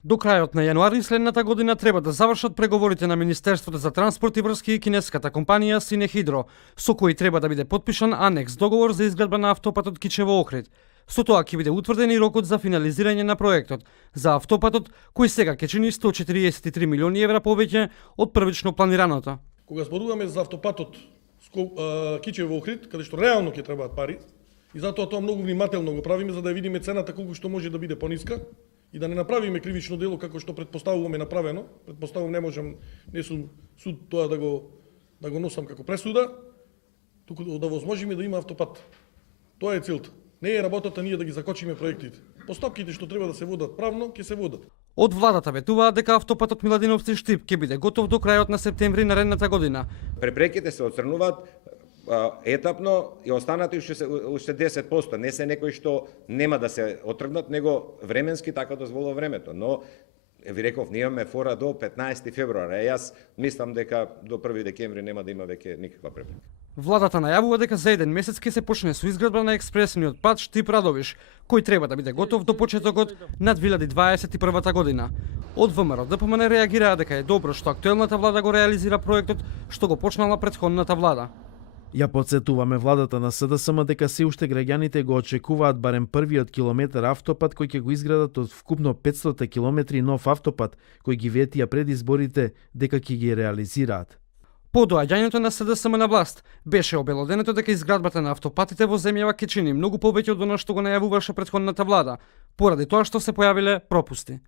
До крајот на јануари следната година треба да завршат преговорите на Министерството за транспорт и врски и кинеската компанија Синехидро, со кој треба да биде потпишан анекс договор за изградба на автопатот Кичево-Охрид. Со тоа ќе биде утврден и рокот за финализирање на проектот за автопатот, кој сега ќе чини 143 милиони евра повеќе од првично планираното. Кога зборуваме за автопатот Кичево-Охрид, каде што реално ќе требаат пари, и затоа тоа многу внимателно го правиме за да видиме цената колку што може да биде пониска и да не направиме кривично дело како што предпоставуваме направено. Предпоставувам не сум суд тоа да го носам како пресуда, туку да возможиме да има автопат. Тоа е целта. Не е работата ние да ги закочиме проектите. Постапките што треба да се водат правно, ќе се водат. Од владата ветуваат дека автопатот Миладиновци-Штип ќе биде готов до крајот на септември наредната година. Препреките се отстрануваат етапно и останати уште 10%. Не се некои што нема да се отргнат, него временски така дозволува времето. Но ви реков, ние имаме фора до 15 февруари. Јас мислам дека до 1 декември нема да има веќе никаква препрека. Владата најавува дека за еден месец ќе се почне со изградба на експресниот пат Штип-Радовиш, кој треба да биде готов до почетокот на 2021 година. Од ВМРО ДПМН реагираа дека е добро што актуелната влада го реализира проектот што го почнала претходната влада. Ја подсетуваме владата на СДСМ дека се уште граѓаните го очекуваат барем првиот километар автопат кој ќе го изградат од вкупно 500 километри нов автопат кој ги ветија пред изборите дека ќе ги реализираат. По доаѓањето на СДСМ на власт беше обелоденето дека изградбата на автопатите во земјава ќе чини многу повеќе од она што го најавуваше претходната влада, поради тоа што се појавиле пропусти.